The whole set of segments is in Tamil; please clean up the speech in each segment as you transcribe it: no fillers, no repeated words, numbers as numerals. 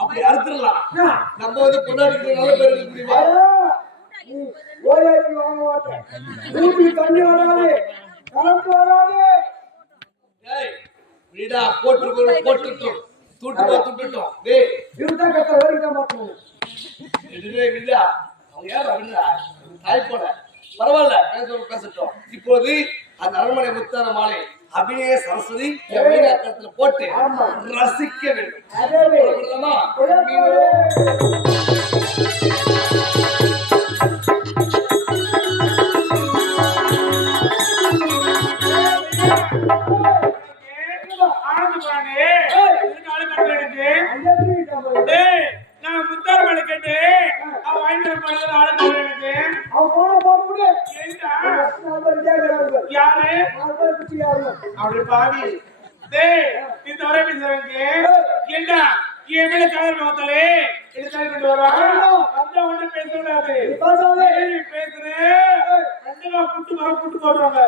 அப்படி அறுத்துடலாம். நம்ம வந்து பொண்டாட்டிக்கு நல்ல பேர் எடுக்க முடியுமா? வாங்க மாட்டேன். தண்ணி வராது, கரண்ட் வராது. வீடா போட்டுட்டோம் தூட்டுட்டோம். டேய் இதுதான் கட்ட வரைக்கும் மாட்டோம். விடா அவங்க யாரா விடுறா தாய் போல பரவாயில்ல பேசட்டும். இப்போது அந்த அரண்மனை முத்தான மாலை அபிநய சரஸ்வதி மீனாக்கத்துல போட்டு ரசிக்க வேண்டும். அப்படி பாவி இந்த ஒரே என்ன என் மேல கலர் நோத்தலே கொண்டு வர ஒண்ணு பேசக்கூடாது. பேசுறேன் புட்டு போடுவாங்க.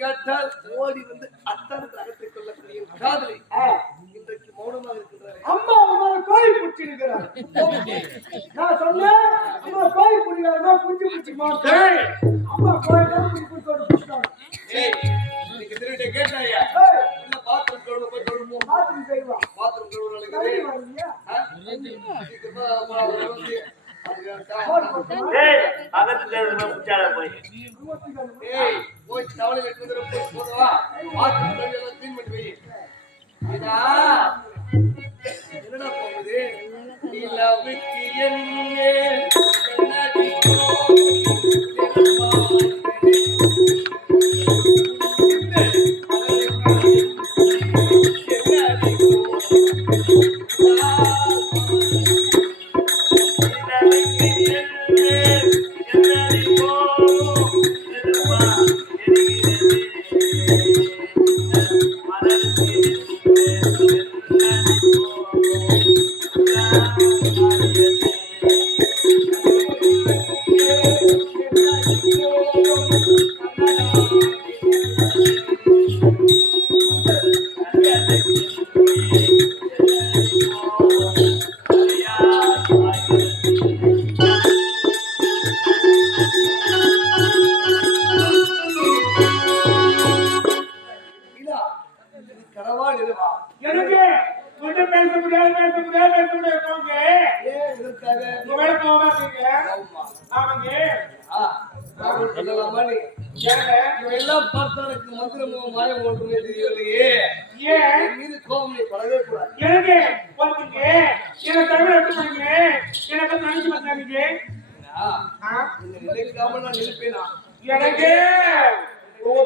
கேட்டால் ஓடி வந்து அத்தனை அகத்தை கொள்ளக்கூடிய காதலை இன்றைக்கு மௌனமாக இருக்கிறார். அம்மா கோயில் பிடிச்சிருக்கிறார். நான் சொன்னேன் அம்மா கோயில் பிடிக்கிறாங்க புடிச்சு மாட்டேன். அம்மா கோயில் பிடிச்சாங்க. இன்னைக்கு திருவிட்ட கேட்டாயா பாத்ரூம் கழுவ போய் கழுவுவோம். பாத்ரூம் கழுவ போய் தவளை வெட்டுவதற்கு போதுவா பாத்ரூம் கழுவ கிளீன் பண்ணி வை. என்னடா போகுது நிலவுக்கு எல்லாம் பார்த்தவனுக்கு மந்திரமும் மாயம் ஒன்றுமே தெரியலையே. ஏன் மீது கோபம் படவே கூடாது. எனக்கு பாத்தீங்க என்ன தமிழ் எடுத்து பண்ணீங்க எனக்கு நினைச்சு பார்த்தாங்க. நினைக்காம நான் நினைப்பேனா? எனக்கு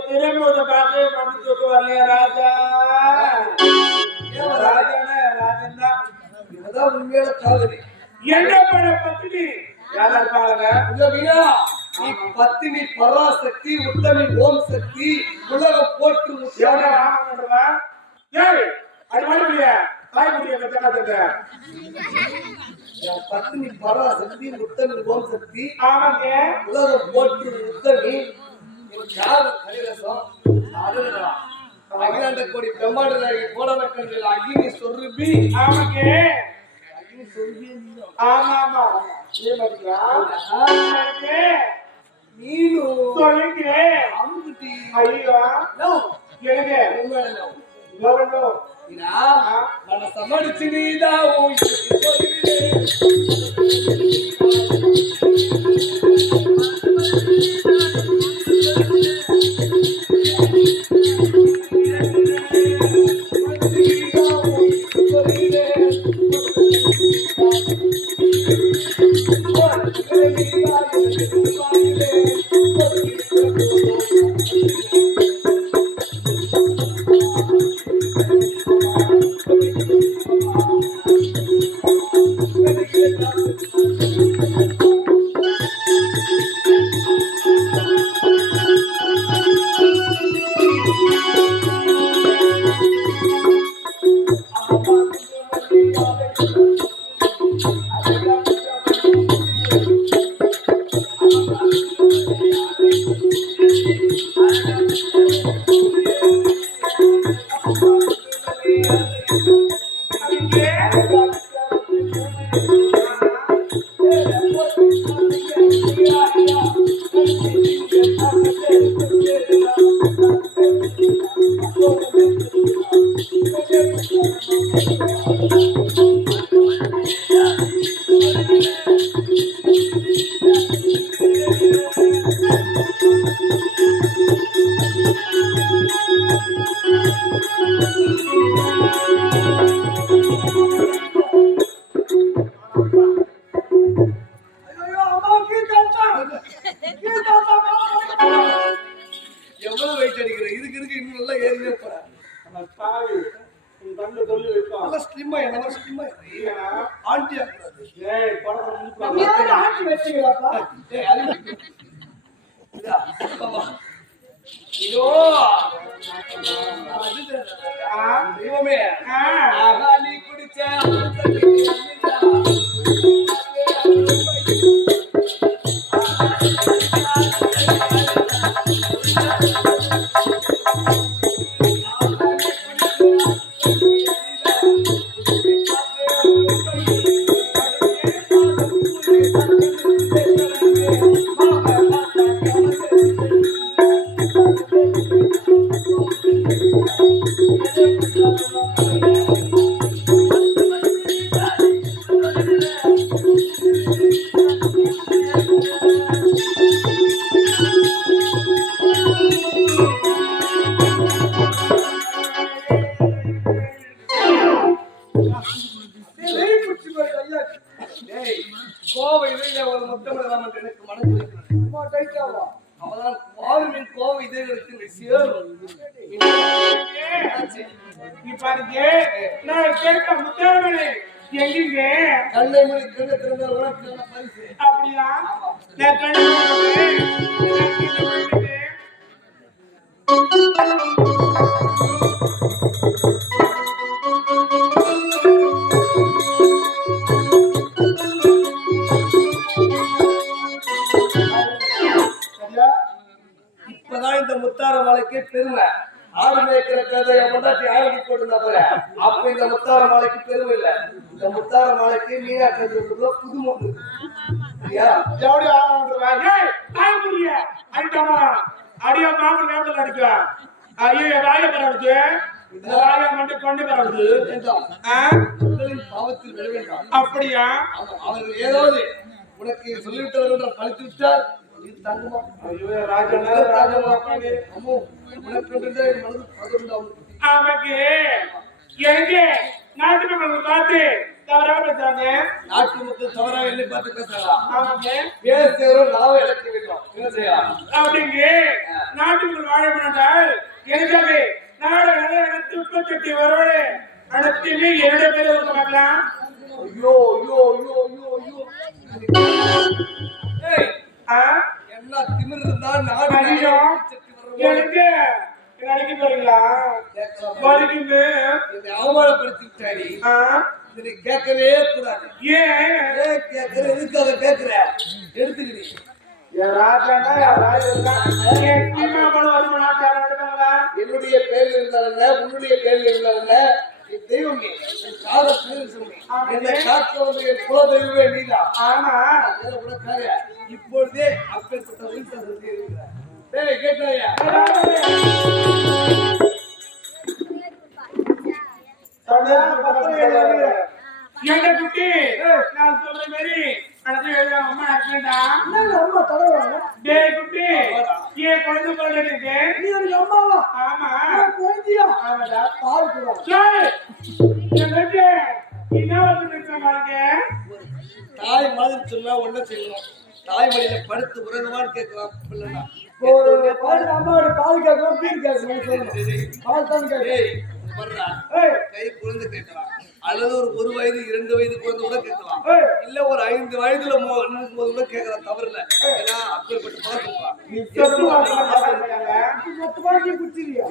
திறமையோட பார்த்து மனசுக்கு வரலையா ராஜா? ராஜன் தான் இதுதான் உண்மையான காதலி. என்ன பண்ண பத்தினி யாரா இருப்பாங்க? நீ பத்தினி பராசக்தி உத்தமி ஓம் சக்தி உலக போற்று பத்தினி பராசக்தி உத்தமி ஓம் சக்தி உலக போற்று உத்தமி கரிரசம் அகிலாண்ட கோடி பிரம்மாண்ட கோடலக்கண்கள் அக்னி சொருபி அக்னி சொருபி ஆமா நீனு சொல்லுங்க அம்புட்டி ஐயா நோ எனக்கு உங்கள நோ லோகனோ இனா மனசமடிச்சு நீதான் ஐயோ அம்மா கீழ்த்தாத்தா கீழ்த்தாத்தா எவ்வளவு வெயிட் அடிக்கிற இதுக்கு இன்னும் நல்லா ஏறினே போறேன். தாய் உன் தந்தை சொல்லி வைப்பான். நல்லா ஸ்லிம்மா என்ன மாதிரி ஸ்லிம்மா ஆண்டி ஆகுறது. ஏய் படம் நீங்க ஆட்டி வச்சீங்களாப்பா ஏய் அது இதா பாப்பா இதோ தெய்வமே ஆகாலி குடிச்ச ஏய் கோவை இதையில ஒரு முத்தமிழலாம் என்று எனக்கு மனசு இருக்கிறது. அம்மா டைட்டாவா அவதான் வாழ்வின் கோவை இதயத்தின் சேரும். நீ பாருங்க நான் கேட்க முத்தாமலே எங்கீங்க கண்ணை மூடி கண்ணை திறந்த உனக்கு நல்ல பரிசு. அப்படியா நான் கண்ணு இப்பதான் இந்த முத்தார மாலைக்கு பெருமை. ஆடு மேய்க்கிற கதை கொண்டாட்டி ஆடு போட்டு போற அப்ப இந்த முத்தார மாலைக்கு பெருமை இல்ல. இந்த முத்தார மாலைக்கு மீனா கதைக்குள்ள புதுமை உண்டு. சரியா? எப்படி ஆடுறாங்க நான் புரிய ஐட்டமா அடியா மாமன் நேரத்துல அடிக்க ஐயோ வாய பரவுது இந்த வாய மட்டும் கொண்டு பரவுது வேண்டாம். உங்களின் பாவத்தில் விட வேண்டாம். அப்படியா ஆமா, அவர்கள் ஏதாவது உனக்கு சொல்லிவிட்டவர்கள் பழித்து விட்டால் நீ தங்குமா? ஐயோ ராஜனா ராஜமா பண்ணி அம்மோ உனக்கு மனது பதண்டாவும். ஆமாக்கு எங்க நாட்டு மக்கள் பார்த்து தவறாக பேசுறாங்க நாட்டு மக்கள் தவறாக என்னை பார்த்து பேசலாம். ஆமாங்க பேசுறோம் நாவை இழக்க வேண்டும். என்ன செய்யலாம்? அப்படிங்க நாட்டு மக்கள் வாழ மாட்டால் எனக்காக நாடு நல்ல துப்பத்தட்டி வரோடு அனைத்துமே என்னுடைய பேரை ஒருத்த பார்க்கலாம் ஐயோ ஐயோ ஐயோ ஐயோ ஐயோ. ஏய் என்ன திமிரு இருந்தா நாடு ஐயோ எனக்கு அடிக்க போறீங்களா வலிக்குங்க என்னை அவமானப்படுத்தி விட்டாடி. இதை கேட்கவே கூடாது. ஏன் கேட்கற எதுக்காக கேட்கிற எடுத்துக்கிறீங்க. என் ராஜானா என் ராஜா என் சீமா படம் வருமா நாட்டார எடுப்பாங்களா என்னுடைய பேரில் இருந்தாலுங்க உன்னுடைய பேரில் இருந்தாலுங்க என் தெய்வமே என் காதல் பேரில் சொன்னேன். என்னை காக்க வந்து என் குல தெய்வமே நீதான். ஆமா அதனால உனக்காக இப்பொழுதே அப்பேற்பட்ட உயிர் சொல்லி இருக்கிறேன். டேய் கேட்டாயா? எங்க குட்டி நான் சொல்ற மாதிரி அடுத்து எழுத அம்மா ஆக்சிடென்டா என்னங்க அம்மா தடவாங்க டேய் குட்டி ஏன் குழந்தை பிறகு இருக்கு நீ ஒரு அம்மாவா ஆமா குழந்தையா ஆமாடா பால் குடுவா சரி என் வெற்றி என்ன வந்து நிற்கிறாங்க தாய் மாதிரி சொன்னா ஒண்ணு செய்யணும். தாய் மடியில படுத்து உறங்குவான்னு கேட்கலாம் பிள்ளைனா. ஒரு பால் அம்மாவோட பால் கேட்கணும் பீர் கேட்கணும் பால் தான் கேட்கணும் ஏய் வர்றா. கை குழந்தை கேட்கலாம் அல்லது ஒரு வயது 2 வயது குழந்தை கூட கேட்கலாம். இல்ல ஒரு 5 வயதுல போது கூட கேட்கலாம். தவறு இல்லை. ஏன்னா அப்பேற்பட்டு பார்த்துக்கலாம். நீ செத்து மொத்த பால் குடிச்சிரியா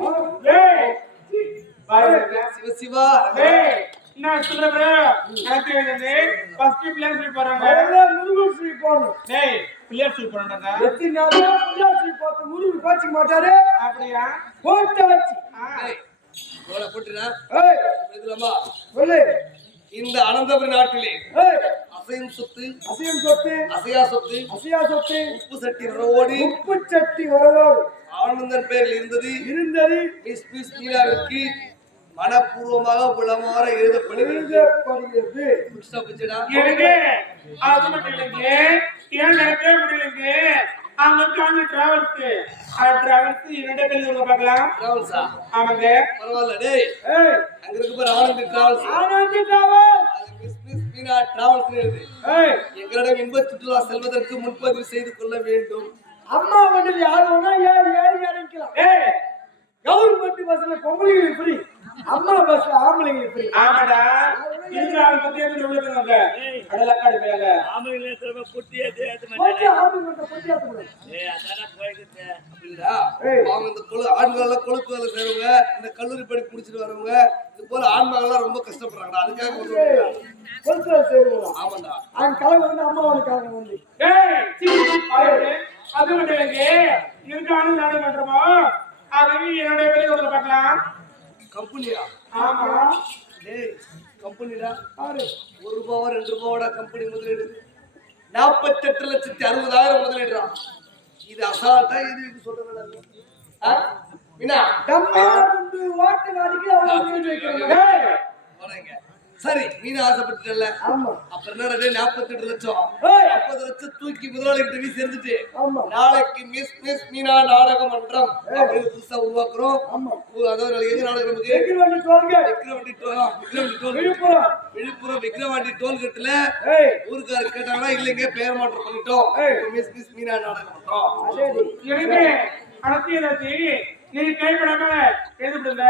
ஏய் பாருங்க சிவ சிவா. ஏய் நான் சொல்றேன் எனக்கு வந்து ஃபர்ஸ்ட் பிளேஸ் போய் போறாங்க முருகன் ஸ்ரீ போகணும் டேய் பிளேஸ் போய் போறாங்க எத்தனை நாள் முருகன் ஸ்ரீ பார்த்து முருகன் காட்சி மாட்டாரு அப்படியா போட்டாச்சு ஏய் கோல போட்டுனா ஏய் இதுலமா சொல்லு இந்த அனந்தபுரி நாட்டிலே ஏய் அசையும் சொத்து அசையும் சொத்து அசையா சொத்து அசையா சொத்து உப்பு சட்டி வரவோடு உப்பு சட்டி வரவோடு ஆனந்தன் பேரில் இருந்தது இருந்தது மிஸ் மீனாவிற்கு மனப்பூர்வமாக புலமாற எழுதப்படுகிறது. எனக்கு அது மட்டும் இல்லைங்க, ஏன் நடக்கவே முடியலைங்க. அங்க இருக்காங்க டிராவல்ஸ் இரண்டு பேர் பார்க்கலாம். டிராவல்ஸா? ஆமாங்க. பரவாயில்ல டேய். அங்க இருக்கு பாரு ஆனந்த் டிராவல்ஸ். ஆனந்த் டிராவல்ஸ். அது மிஸ் மீனா டிராவல்ஸ் எழுது. எங்களிடம் இன்ப சுற்றுலா செல்வதற்கு முன்பதிவு செய்து கொள்ள வேண்டும். அம்மா வண்டியில் யார் வேணா ஏறி இறங்கிக்கலாம். கவர்மெண்ட் பஸ்ல பொம்பளைங்களுக்கு ஃப்ரீ, அம்மா பஸ்ல ஆம்பளைங்களுக்கு ஃப்ரீ. ஆமாடா, இதுல அவன் பத்தி என்ன சொல்லுங்க. அடலக்காடு பேங்க ஆம்பளைங்களே திரும்ப புட்டியே தேத்து போச்சு ஆம்பளைங்க பொட்டி ஆத்து போடு. அதானே போயிடுச்சு. அப்படிடா. அவங்க இந்த ஆண்கள கொழுப்பு வேலை செய்றவங்க, இந்த கல்லூரி படிப்பு முடிச்சிட்டு வரவங்க, இது போல ஆண்மகள்லாம் ரொம்ப கஷ்டப்படுறாங்கடா. அதுக்காக சொல்றேன். கொழுப்பு வேலை செய்றவங்க. ஆமாடா. அவங்க கலங்க வந்து அம்மாவோட கலங்க வந்து. அது மட்டும் இல்லைங்க, இருக்கானு நாடு பண்றோமோ அது என்னுடைய பேரை சொல்ல பார்க்கலாம். கம்பெனியா? ஆமா. டேய் கம்பெனிடா. பாரு 1 ரூபாவோ 2 ரூபாவோட கம்பெனி முதலீடு 48,60,60,000 முதலீடுடா. இது அசால்ட்டா இது சொல்றேன். மீனா டம்மியா குண்டு ஓட்டு வாடிக்கு அவங்க வீடு வைக்கிறாங்க. வரேங்க. சரி மீனா ஆசைப்பட்டுட்டல. ஆமா. அப்புறம் என்னடா 48 லட்சம் 50 லட்சம் தூக்கி முதலாளிகிட்ட வீசி எறிஞ்சிட்டு ஆமா. நாளைக்கு மிஸ் மீனா நாடக மன்றம் அப்படின்னு புதுசா உருவாக்குறோம். ஆமா. அதாவது எங்க நாடகம் நமக்கு? விக்கிரவாண்டி டோல்கேட். விழுப்புரம் விக்கிரவாண்டி டோல்கேட்ல ஊருக்காரர் கேட்டாங்கன்னா இல்லைங்க பேர் மாற்றம் பண்ணிட்டோம், மிஸ் மீனா நாடக மன்றம். எனக்கு அனத்தியதாச்சி நீ கைப்படாம எழுதிவிடுங்க.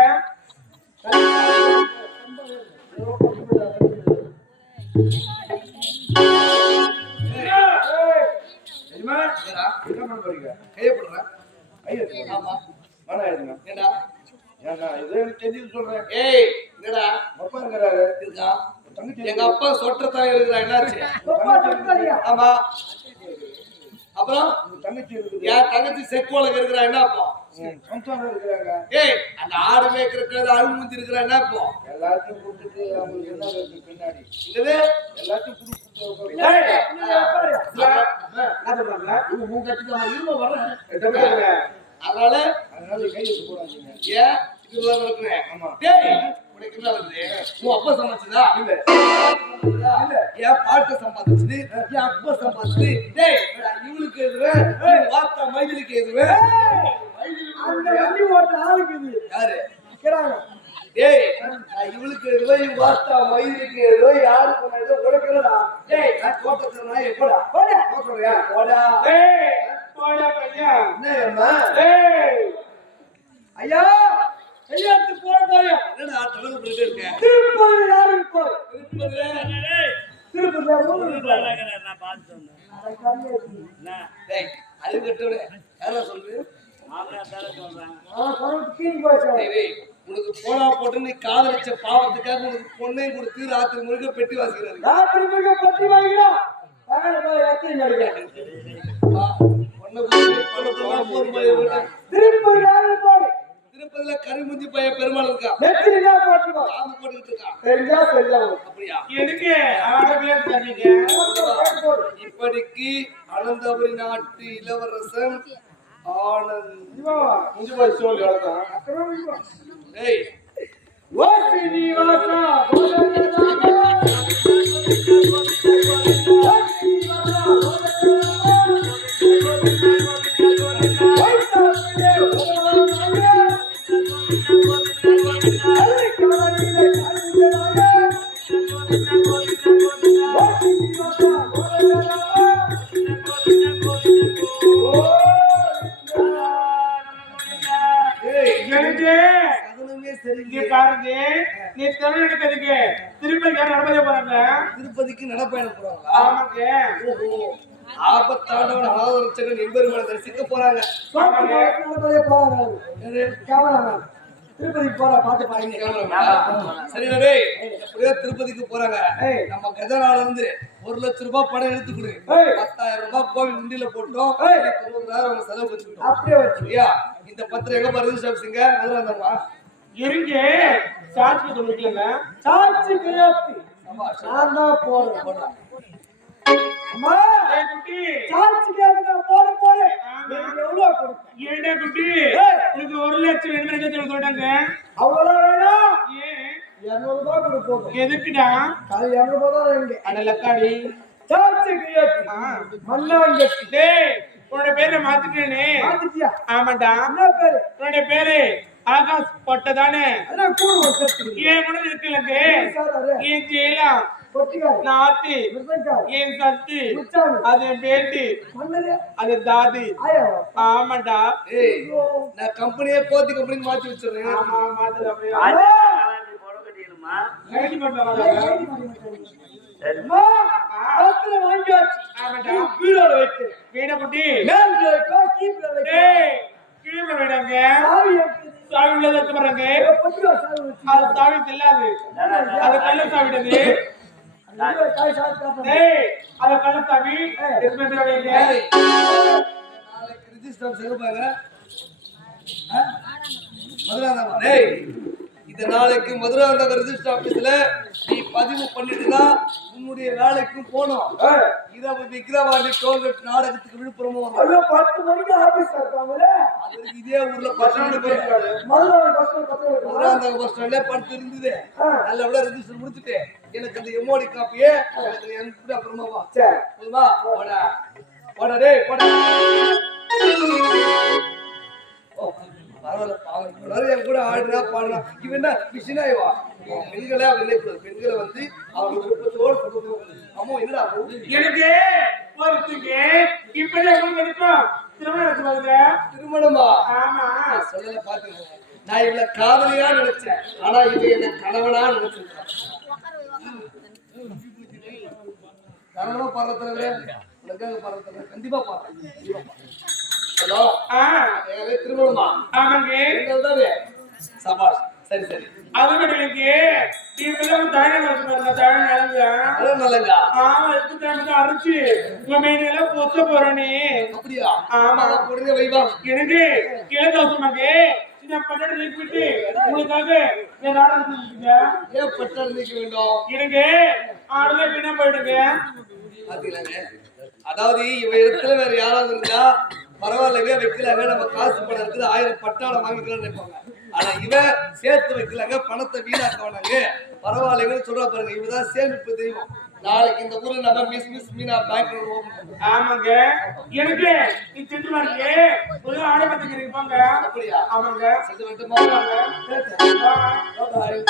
கையப்படுறேன். ஆமா. ஏண்டா? ஏய் என்னடா அப்பா இருக்காரு. இருக்கா? எங்க அப்பா சொட்டத்தான் இருக்கிறா. என்னாச்சு? அப்பா தக்காளியா? ஆமா. அப்புறம் தங்கச்சி இருக்குது. என் தங்கச்சி செக்கோலங்க இருக்கிறா. என்ன அப்போ? சம்சாரம் இருக்கிறாங்க. ஏய் அந்த ஆடு மேய்க்கிறதுக்கு அழுமுஞ்சி இருக்கிறா. என்ன அப்போ? எல்லாத்தையும் கொடுத்துட்டு அவங்களுக்கு என்ன இருக்கு பின்னாடி? என்னது? எல்லாத்தையும் கொடுத்து அதனால கை வச்சு போடாதீங்க. ஏன் இதுதான் நடக்குறேன்? ஆமா. டேய் உனக்கு என்ன வருது? உன் அப்பா சம்பாதிச்சதா? இல்ல என் பாட்டு சம்பாதிச்சது, என் அப்பா சம்பாதிச்சது. டேய் இவளுக்கு எதுவே வார்த்தா மைதிலிக்கு எதுவே? அந்த வண்டி ஓட்ட ஆளுக்கு இது யாரு இருக்கிறாங்க. டேய் இவளுக்கு எதுவே வார்த்தா மைதிலிக்கு எதுவே யாருக்கு எதுவே உனக்குறடா. டேய் நான் கோட்டத்துறனா எப்படா போடா போடுறியா போடா. ஏய் போடா பையா. என்னம்மா? ஏய் ஐயா கையாத்து போற போறியா? என்னடா தடவை பண்ணிட்டே இருக்க? திருப்பதி யாரு இப்போ? திருப்பதி திருப்பதி ஊரு நான் பார்த்து சொன்னேன். அட கம்மியா இருக்கு. என்ன டேய் அது கட்டோட யாரா சொல்றது? மாமனா தர சொல்றாங்க. கொரோனா கீழ் போச்சு. டேய் உனக்கு போனா போட்டு நீ காதலிச்ச பாவத்துக்காக உனக்கு பொண்ணையும் கொடுத்து ராத்திரி முழுக்க பெட்டி வாசிக்கிறாரு. ராத்திரி முழுக்க பட்டி வாங்கிடா. பகல போய் ரத்தி நடிக்க. பொண்ணை போய் திருப்பதி யாரு போய்? திருப்பதியில கரிமுஞ்சி பைய பெருமாள் இருக்கா. நெத்திரியா போட்டுவா. சாமி போட்டுக்கிட்டு இருக்கான். தெரிஞ்சா தெரியாது. அப்படியா? எனக்கு ஆட பேர் தரீங்க. இப்படிக்கு அனந்தபுரி நாட்டு இளவரசன் ஆனந்த். இவா முஞ்சி போய் சொல்லி அழகா. அப்புறம் இவா. டேய் ஓ ஸ்ரீனிவாசா நீ திருநெல்வேலிக்கு திருப்பதிக்கு நடப்பதே போறாங்க. திருப்பதிக்கு நடப்பயணம் போறாங்க. ஆமாங்க. ஆபத்தாண்டவன் ஆதரச்சகன் எம்பெருமானை தரிசிக்க போறாங்க. திருப்பதி போற பாட்டு பாருங்க. சரிடா டேய் எப்படியோ திருப்பதிக்கு போறாங்க. நம்ம கஜனால இருந்து 1 லட்சம் ரூபாய் பணம் எடுத்து கொடு. 10,000 ரூபாய் கோவில் உண்டியில போட்டோம். 90,000 அவங்க செலவு வச்சுக்கிட்டோம். அப்படியே வச்சியா? இந்த பத்திரம் எங்க பாரு ரிஜிஸ்டர் வந்தோமா இருங்க சாட்சி சொல்லிக்கலங்க. சாட்சி கையாத்தி நான் தான் போறேன். அம்மா ஏய் குட்டி சார்ஜுக்கு எதுக்கு போட போறேன் ஆமா. நீங்க எவ்வளவு கொடுப்பேன் ஏடா குட்டி ஏய். உனக்கு 1,00,000 வேணும்னு சொல்லிட்டாங்க அவ்வளவு வேணும் ஏன் 200 ரூபாய் கொடுப்போம் எதுக்குடா காலை 200 ரூபாய் தான் இங்க அட லக்காடி சார்ஜுக்கு ஏத்து மண்ணாங்கட்டி டேய் உன்னோட பேரை மாத்திட்டேனே மாத்திட்டியா ஆமாடா என்ன பேரு உன்னோட பேரு ஆகாஷ் பொட்டதானே அதான் கூட வச்சிருக்கு ஏன் கூட இருக்குல்லங்க சார் அரே ஏன் ஜெயலாம் பொட்டிக்காரி நாத்தி விருதக்காரி ஏன் சத்தி முச்சாமி அது பேட்டி மண்ணலே அது தாதி ஆயாவா ஆமாடா ஏய் நான் கம்பெனியே கோத்தி கம்பெனி மாத்தி வச்சிடுறேன் ஆமா மாத்துல அப்படியே புடவை கட்டிக்கணுமா கைடி பண்றாங்க அம்மா பத்திர வாங்கியாச்சு ஆமாடா பீரோல வைத்து வீட குட்டி மேல் வைக்கோ கீப்ல வைக்கோ டேய் கீழ விடாங்க சாவி எப்படி சாவி உள்ள வைக்க போறாங்க பொட்டியா சாவி வச்சு அது சாவி செல்லாது அது கள்ள சாவிடது அந்த காய் சாவி காட்ட டேய் அது கள்ள சாவி எஸ்மெண்ட் வைங்க ஏய், நாளைக்கு ரிஜிஸ்டர் செய்வாங்க மதுராந்தகம் டேய் இந்த நாளைக்கு மதுராந்தகம் ரிஜிஸ்டர் ஆபீஸ்ல நீ பதிவு பண்ணிட்டு தான் உன்னுடைய வேலைக்கும் போனோம் இரவு விக்கிரவாண்டி டோல்கேட் நாடகத்துக்கு விழுப்புரமும் வரும். ஐயோ 10 மணிக்கு ஆபீஸ் இருக்காங்களே அது இதே ஊர்ல பஸ்டாண்டு போயிருக்காரு மதுரை பஸ் பத்திர மதுராந்தகம் பஸ் ஸ்டாண்ட்ல படுத்து இருந்தது நல்ல ரிஜிஸ்டர் முடிச்சுட்டு எனக்கு அந்த எம்ஓடி காப்பியே எனக்கு நீ அனுப்பிட்டு அப்புறமா வா சரி போதுமா போடா போடா டேய் போடா ஓ பரவாயில்ல பாவம் எல்லாரும் என் கூட ஆடுறா பாடுறா இவன் என்ன மிஷினாய்வா பெண்களை அவள் நினைக்கூடாது பெண்களை வந்து அவங்க விருப்பத்தோடு சந்தோஷம் அம்மா என்னடா எனக்கு ஒருத்துக்கு இப்படி உங்களுக்கு எடுக்கும் திருமணம் பாருங்க திருமணமா ஆமா சொல்லல பாத்துக்கோங்க நான் இவளை காதலியா நினைச்சேன் ஆனா இவ என்ன கணவனா நினைச்சிருக்கேன் கணவனா பாடுறதுல உனக்காக பாடுறதுல கண்டிப்பா பாடுறேன் ஹலோ திருமணமா ஆமாங்க பெண்கள் தானே சபாஷ் சரி சரி அது மட்டும் இல்லைங்க இப்பதான் தாழம் வச்சு பாருங்க தாழம் நடந்து அதான் நல்லங்க ஆமா எடுத்து தாழ்ந்து அரைச்சு உங்க மேடையெல்லாம் பொத்த போறேனே அப்படியா ஆமா. உடனே வைவா எனக்கு இளதோசமாங்க சின்ன பட்டணம் விட்டு உங்களுக்காக என் நாடகம் செஞ்சுங்க ஏன் பட்டாளி நிற்க வேண்டும் எனக்கு ஆடுல வீணா போயிடுங்க பாத்தீங்களாங்க அதாவது இவ இடத்துல வேற யாராவது இருந்தா பரவாயில்லைங்க வைக்கலாங்க நம்ம காசு பணம் இருக்குது 1000 பட்டாளம் வாங்கிக்கலாம்னு நினைப்பாங்க ஆனா இவ சேர்த்து வைக்கலாங்க பணத்தை வீணாக்க வேணாங்க பரவாயில்லைங்கன்னு சொல்றா பாருங்க இவதான் சேமிப்பு தெய்வம் நாளைக்கு இந்த ஊர்ல நம்ம மிஸ் மீனா பேங்க் ஆமாங்க எனக்கு நீ சென்று வாங்க ஒரு ஆடம்பரத்துக்கு இருப்பாங்க அப்படியா ஆமாங்க செஞ்சு விட்டுமா ஆமாங்க. பாய்